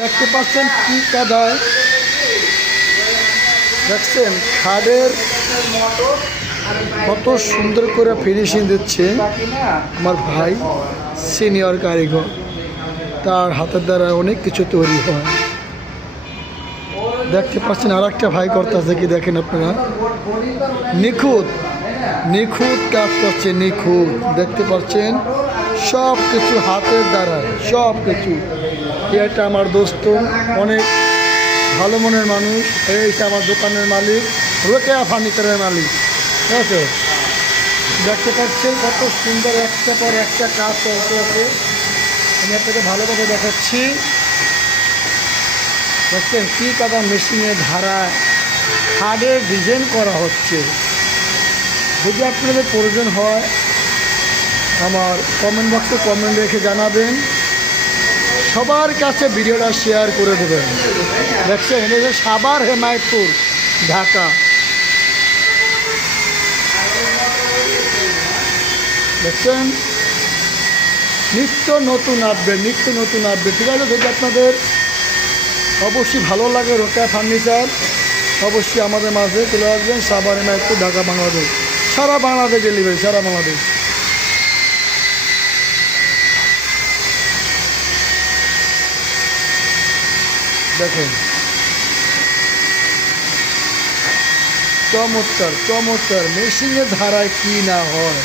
দেখতে পাচ্ছেন কি কাদায় দেখছেন খাদের কত সুন্দর করে ফিনিশিং দিচ্ছে আমার ভাই সিনিয়র কারিগর। তার হাতের দ্বারা অনেক কিছু তৈরি হয়। দেখতে পাচ্ছেন আর একটা ভাই করতেছে কি দেখেন আপনারা, নিখুঁত নিখুঁত কাজ করছে, নিখুঁত। দেখতে পাচ্ছেন সব কিছু হাতের দ্বারা, সব কিছু। এটা আমার দোস্ত, অনেক ভালো মনের মানুষ। এইটা আমার দোকানের মালিক, রোকেয়া ফার্নিচারের মালিক, ঠিক আছে। দেখতে পাচ্ছেন কত সুন্দর একটা পর একটা কাজ চলতে আছে। আমি আপনাকে ভালোভাবে দেখাচ্ছি। দেখছেন কি কাদা মেশিনের ধারা খাদের ডিজাইন করা হচ্ছে। যদি আপনাদের প্রয়োজন হয় আমার কমেন্ট বক্সে কমেন্ট রেখে জানাবেন, সবার কাছে ভিডিওটা শেয়ার করে দেবেন। দেখছেন এটা সাভার হেমায়তপুর ঢাকা। দেখছেন নিত্য নতুন আপডেট, নিত্য নতুন আপডেট, ঠিক আছে। যদি আপনাদের অবশ্যই ভালো লাগে রোকেয়া ফার্নিচার, অবশ্যই আমাদের মাঝে চলে আসবেন। সাভার হেমায়তপুর ঢাকা বাংলাদেশ, সারা বাংলাদেশ ডেলিভারি, সারা বাংলাদেশ। দেখেন চমৎকার চমৎকার মেশিনের ধারায় কি না হয়।